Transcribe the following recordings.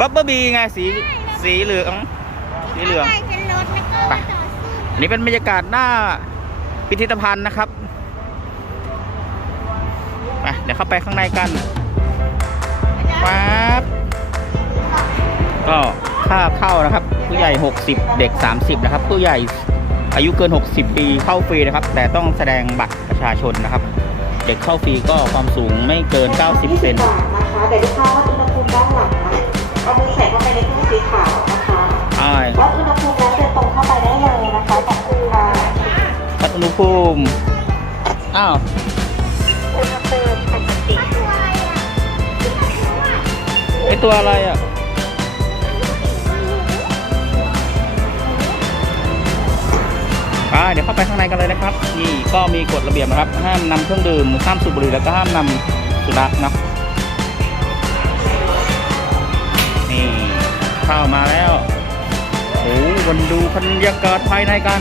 บับเบิ้ลบีไงสีสีเหลืองสีเหลืองใช่เป็นรถแล้วก็ไป ต่อสู้อันนี้เป็นบรรยากาศหน้าพิพิธภัณฑ์นะครับไปเดี๋ยวเข้าไปข้างในกันปั๊บก็ค่าเข้านะครับ ผู้ใหญ่ 60 เด็ก 30 นะครับ ผู้ใหญ่อายุเกิน 60 ปีเข้าฟรีนะครับ แต่ต้องแสดงบัตรประชาชนนะครับ เด็กเข้าฟรีก็ความสูงไม่เกิน 90 เซนบาทนะคะเดี๋ยวลูกค้าวั เอามือใส่เข้าไปในเครื่องสีขาวนะคะใช่วัดอุณหภูมิแล้วเดินตรงเข้าไปได้เลยนะคะขอบคุณค่ะวัดอุณหภูมิอ้าวอุณหภูมิปกติไอตัวอะไรอะอ่าเดี๋ยวเข้าไปข้างในกันเลยนะครับ นี่ก็มีกฎระเบียบนะครับ ห้ามนำเครื่องดื่มห้ามสูบบุหรี่แล้วก็ห้ามนำสุราเนาะ ข้ามาแล้วโอ้วันดูบรรยากาศภายในกัน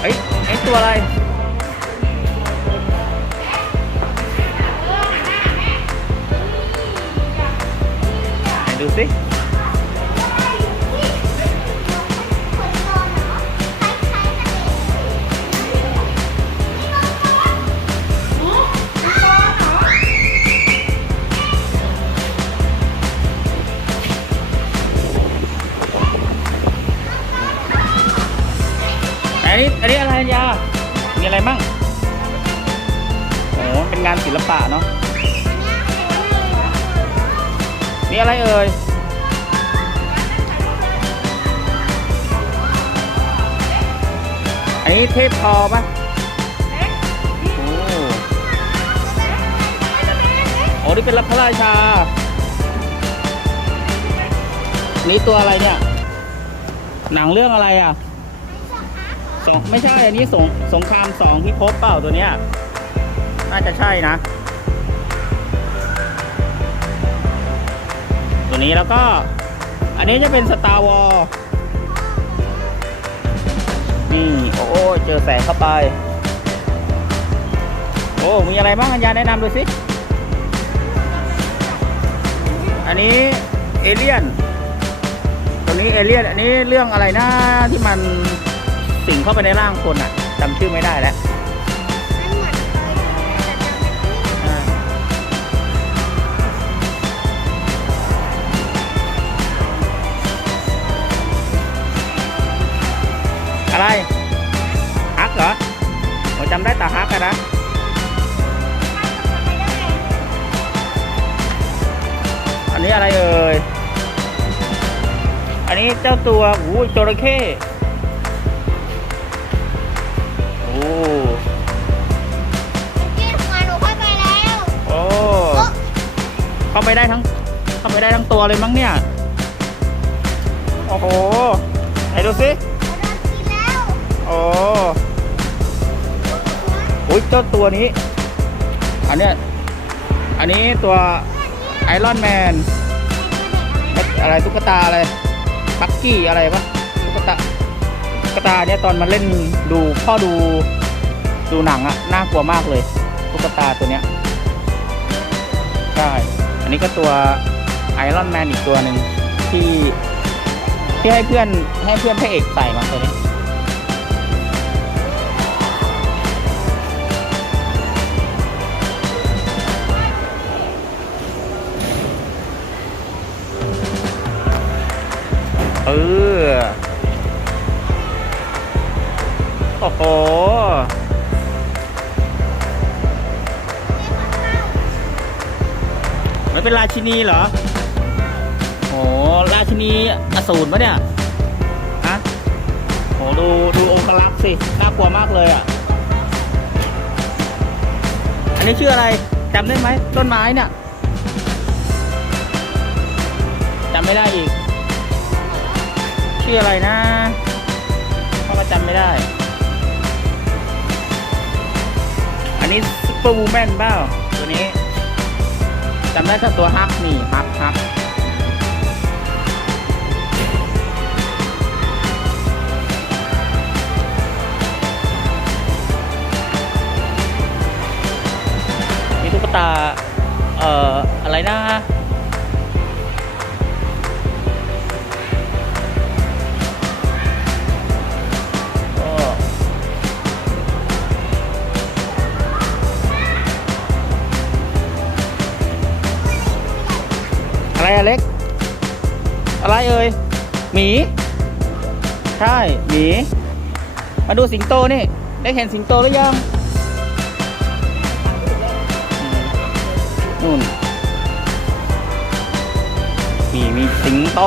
เอ้ยไอ้ตัวอะไรดูสิ อันนี้อันนี้อะไรยา มีอะไรมั่งโอ้เป็นงานศิลปะเนาะ นี่อะไรเอ่ย อันนี้เทพทอปะโอ้โอ้นี่เป็นรัพระราชา นี่ตัวอะไรเนี่ย หนังเรื่องอะไรอะ สองไม่ใช่อันนี้สงสงครามสองพิภพเปล่าตัวเนี้ยน่าจะใช่นะ ตัวนี้แล้วก็ อันนี้จะเป็นสตาร์วอลนี่โอ้โอเจอแสงเข้าไป โอ้ มีอะไรบ้างอัญญาแนะนำดูสิ อันนี้เอเลี่ยนตัวนี้เอเลี่ยนอันนี้เรื่องอะไรนะที่มัน สิงเข้าไปในร่างคนอะจำชื่อไม่ได้แล้วอะไรฮักเหรอผมจำได้แต่ฮักอะนะอันนี้อะไรเอ่ย อันนี้เจ้าตัวอู้จระเข้ โอ้ที่หัวหนูค่อยไปแล้วโอ้เข้าไปได้ทั้งเข้าไปได้ทั้งตัวเลยมั้งเนี่ย โอ้โห ไหนดูสิเราโดนกินแล้วโอ้อุ้ยเจ้าตัวนี้ อันเนี้ย อันนี้ตัวไอรอนแมน อะไรตุ๊กตาอะไร ปักกี้อะไรปะตุ๊กตาตุ๊ กตาเนี่ยตอนมาเล่นดูพ่อดูดูหนังอะน่ากลัวมากเลยตุ๊กตาตัวเนี้ยใช่อันนี้ก็ตัวไอรอนแมนอีกตัวหนึ่งที่ที่ให้เพื่อนให้เพื่อนพระเอกใส่มาตัวนี้เออ โอ้โหไม่เป็นราชินีเหรอ โอ้ราชินีอสูรปะเนี่ยฮะโหดูดูองค์ลักษ์สิ น่ากลัวมากเลยอะ อันนี้ชื่ออะไรจำได้ไหมต้นไม้เนี่ยจำไม่ได้อีก ชื่ออะไรนะเพราะว่าจำไม่ได้ อันนี้ซุปเปอร์วูแมนเปล่าตัวนี้จำได้ถ้าตัวฮักนี่ฮักฮักนี่ตุ๊กตา เอ่อ อะไรนะ เล็ก อะไรเอ่ยหมี ใช่หมี มาดูสิงโตนี่ ได้เห็นสิงโตหรือยังอืมนู่นมีมีสิงโต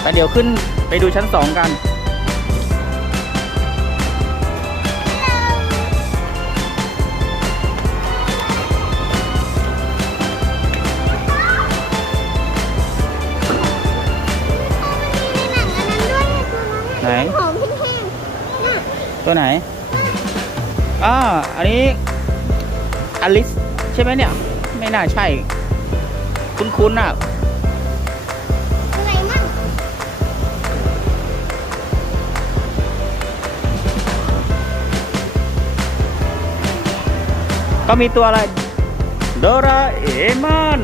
แต่เดี๋ยวขึ้นไปดูชั้นสองกัน มีในหนังอันนั้นด้วยเนี่ยตัวนั้นน่ะหอมแห้งๆน่ะตัวไหนอ่าอันนี้อลิสใช่ไหมเนี่ย ไม่น่าใช่ คุ้นๆอะอะไรมั่งก็มีตัวอะไรโดราเอมอน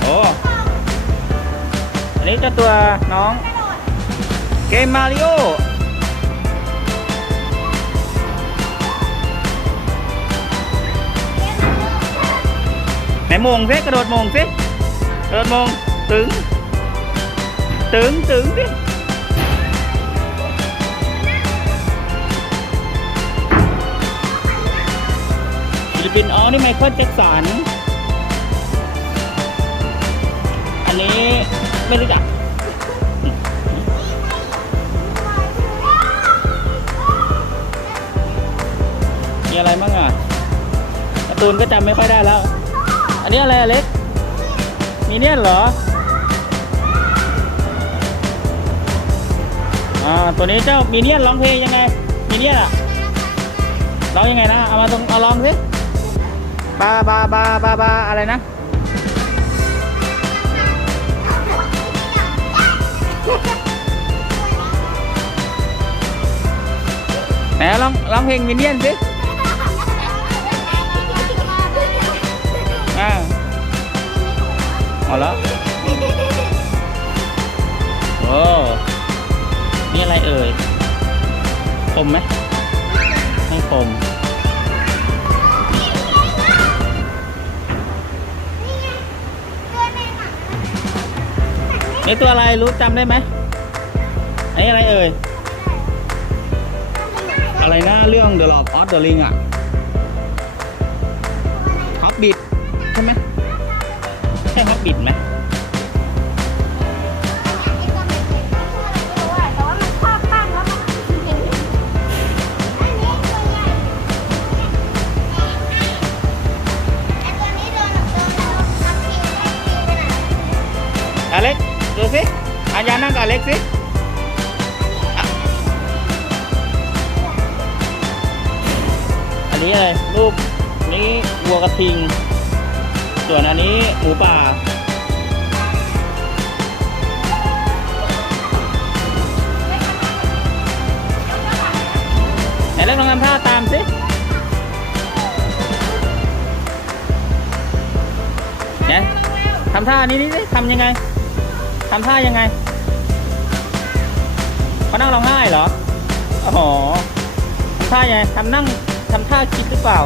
โอ้อันนี้เจะตัวน้อง เกมมาริโอไหนมงสิกระโดดมงสิกระโดดมงตึง ตึงตึงสิศิลปินอ๋อนี่ไมเคิลแจ็คสัน อันนี้ไม่รู้จัก อะไรบ้างอะการ์ตูนก็จำไม่ค่อยได้แล้ว อันนี้อะไรอะเล็กมีเนี่ยเหรอ อ่า ตัวนี้เจ้ามีเนี่ยนร้องเพลงยังไง มีเนี่ยนอะร้องยังไงนะ เอามาตรงเอาลองสิบาบาบาบาบาอะไรนะไหนร้องร้องเพลงมินเนี่ยนสิ เอาละโอ้นี่อะไรเอ่ยคมไหมไม่คมนี่ตัวอะไรรู้จำได้ไหมไอ้อะไรเอ่ย อะไรนะเรื่อง The Lord of the Ring อะ Hobbit ช่ Hobbit ไหมแต่ว่ามันชอบตั้งแล้วมันเห็นอันนี้ตัวใหญ่ไอ้ตัวนี้โดนโดนแล้วนักคิวนักคิวไหนอเล็กดูสิอาญานั่งกับอเล็กสิอันนี้อะไรรูปนี้วัวกระทิง ส่วนอันนี้หมูป่า ไหนเล็กลองทำท่าตามสิเนี่ยทำท่านี้นี่สิทำยังไง ทำท่ายังไงเขานั่งร้องไห้เหรอ อ๋อ ทำท่ายังไงทำนั่งทำท่าคิดหรือเปล่า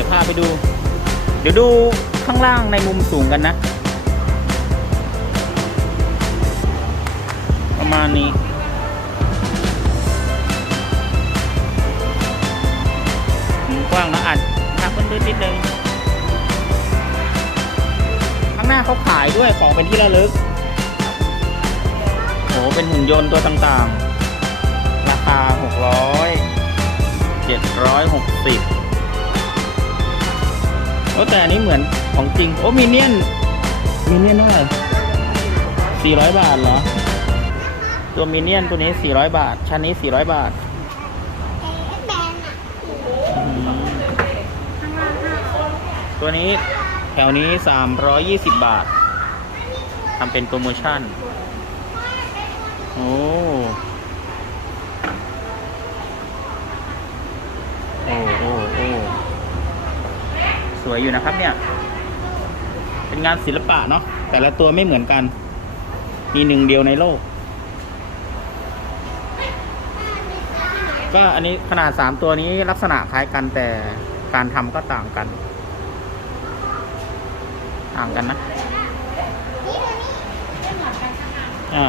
ดี๋ยวพาไปดู เดี๋ยวดูข้างล่างในมุมสูงกันนะ ประมาณนี้กว้างแล้วอัดหน้าพื้นนิดนึงข้างหน้าเขาขายด้วยของเป็นที่ระลึกโอ้เป็นหุ่นยนต์ตัวต่างๆ ราคา 600 760 โอ้แต่อันนี้เหมือนของจริง โอ้มีเนียนมีเนียนเท่าไหร่400บาทเหรอ ตัวมิเนียนตัวนี้400บาท ชั้นนี้400บาทเอ๊ะแบนอะอืมข้างล่างห้าตัวนี้แถวนี้ 320 บาท ทำเป็นโปรโมชั่น โอ้ โอ้โอ้โอ้ส วยอยู่นะครับ เนี่ย เป็นงานศิลปะเนาะแต่ละตัวไม่เหมือนกัน มีหนึ่งเดียวในโลก ก็อันนี้ขนาดสามตัวนี้ลักษณะคล้ายกันแต่การทำก็ต่างกัน ต่างกันนะอ่า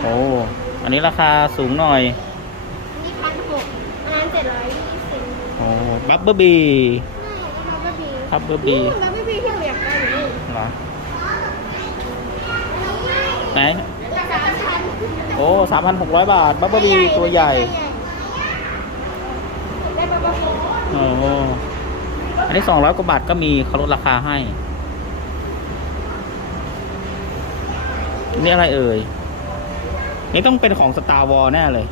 โอ้อันนี้ราคาสูงหน่อยอันนี้พันหกอันนั้นเจ็ดร้อยยี่สิบโอ้บับเบอร์บี ครับเบอร์บี้ไเหรอไหนโอ้สามพันหกร้อยบาทบับเบอร์บีตัวใหญ่โอ้อันนี้สองร้อยกว่าบาทก็มีเขาลดราคาให้นี่อะไรเอ่ย นี่ต้องเป็นของสตาร์วอลแน่เลย